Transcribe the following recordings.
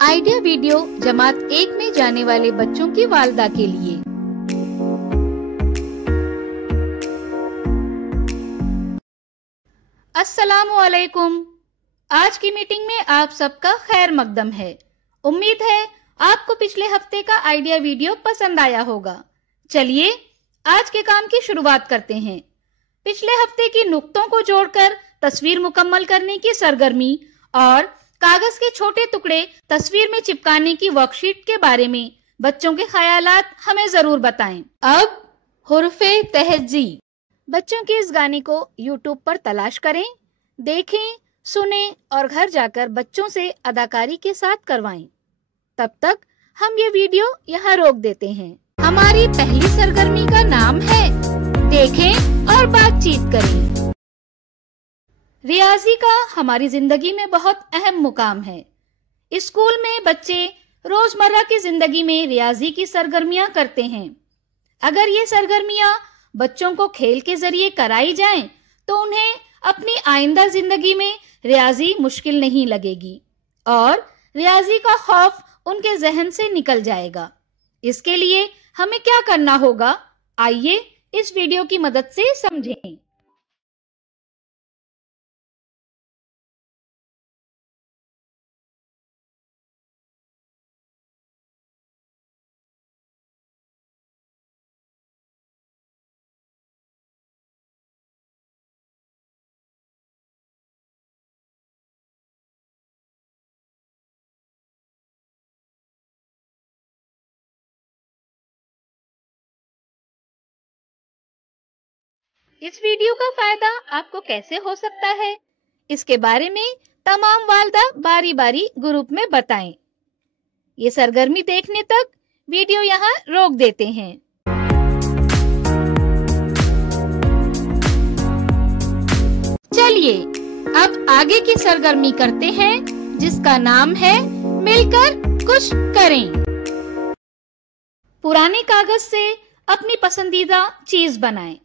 Idea video जमात 1 में जाने वाले बच्चों की वालिदा के लिए। अस्सलामु अलैकुम। आज की मीटिंग में आप सबका खैर मकदम है। उम्मीद है आपको पिछले हफ्ते का आइडिया वीडियो पसंद आया होगा। चलिए आज के काम की शुरुआत करते हैं। पिछले हफ्ते की नुक्तों को जोड़कर तस्वीर मुकम्मल करने की सरगर्मी और कागज के छोटे टुकड़े तस्वीर में चिपकाने की वर्कशीट के बारे में बच्चों के ख्यालात हमें जरूर बताएं। अब हुर्फे तहज्जी। बच्चों के इस गाने को YouTube पर तलाश करें, देखें, सुने और घर जाकर बच्चों से अदाकारी के साथ करवाएं। तब तक हम ये वीडियो यहाँ रोक देते हैं। हमारी पहली सरगर्मी का नाम है देखें और बातचीत करें। रियाजी का हमारी जिंदगी में बहुत अहम मुकाम है। स्कूल में बच्चे रोजमर्रा की जिंदगी में रियाजी की सरगर्मियां करते हैं। अगर ये सरगर्मियां बच्चों को खेल के जरिए कराई जाएं, तो उन्हें अपनी आइंदा जिंदगी में रियाजी मुश्किल नहीं लगेगी और रियाजी का खौफ उनके जहन से निकल जाएगा। इसके लिए हमें क्या करना होगा, आइए इस वीडियो की मदद से समझें। इस वीडियो का फायदा आपको कैसे हो सकता है, इसके बारे में तमाम वालिदा बारी बारी ग्रुप में बताएं। ये सरगर्मी देखने तक वीडियो यहाँ रोक देते हैं। चलिए अब आगे की सरगर्मी करते हैं, जिसका नाम है मिलकर कुछ करें। पुराने कागज से अपनी पसंदीदा चीज बनाएं।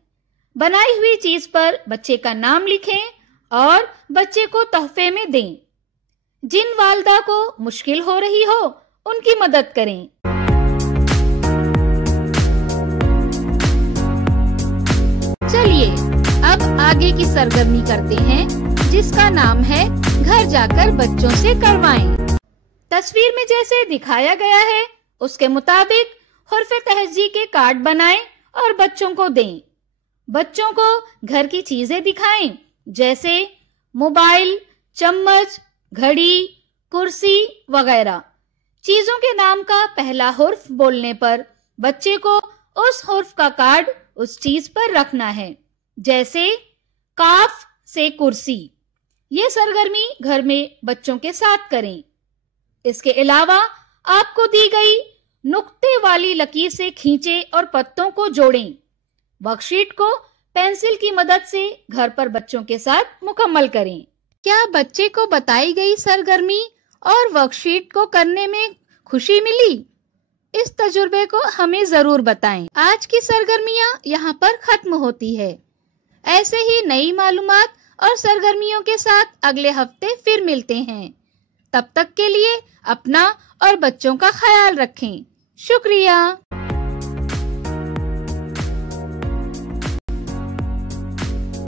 बनाई हुई चीज पर बच्चे का नाम लिखें और बच्चे को तोहफे में दें। जिन वालिदा को मुश्किल हो रही हो, उनकी मदद करें। चलिए अब आगे की सरगर्मी करते हैं, जिसका नाम है घर जाकर बच्चों से करवाएं। तस्वीर में जैसे दिखाया गया है, उसके मुताबिक हुर्फे तहज्जी के कार्ड बनाएं और बच्चों को दें। बच्चों को घर की चीजें दिखाएं, जैसे मोबाइल, चम्मच, घड़ी, कुर्सी वगैरह। चीजों के नाम का पहला हुर्फ बोलने पर बच्चे को उस हुर्फ का कार्ड उस चीज पर रखना है, जैसे काफ से कुर्सी। ये सरगर्मी घर में बच्चों के साथ करें। इसके अलावा आपको दी गई नुक्ते वाली लकीर से खींचे और पत्तों को जोड़ें। वर्कशीट को पेंसिल की मदद से घर पर बच्चों के साथ मुकम्मल करें। क्या बच्चे को बताई गई सरगर्मी और वर्कशीट को करने में खुशी मिली? इस तजुर्बे को हमें जरूर बताएं। आज की सरगर्मियां यहाँ पर खत्म होती है। ऐसे ही नई मालूमात और सरगर्मियों के साथ अगले हफ्ते फिर मिलते हैं। तब तक के लिए अपना और बच्चों का ख्याल रखें। शुक्रिया।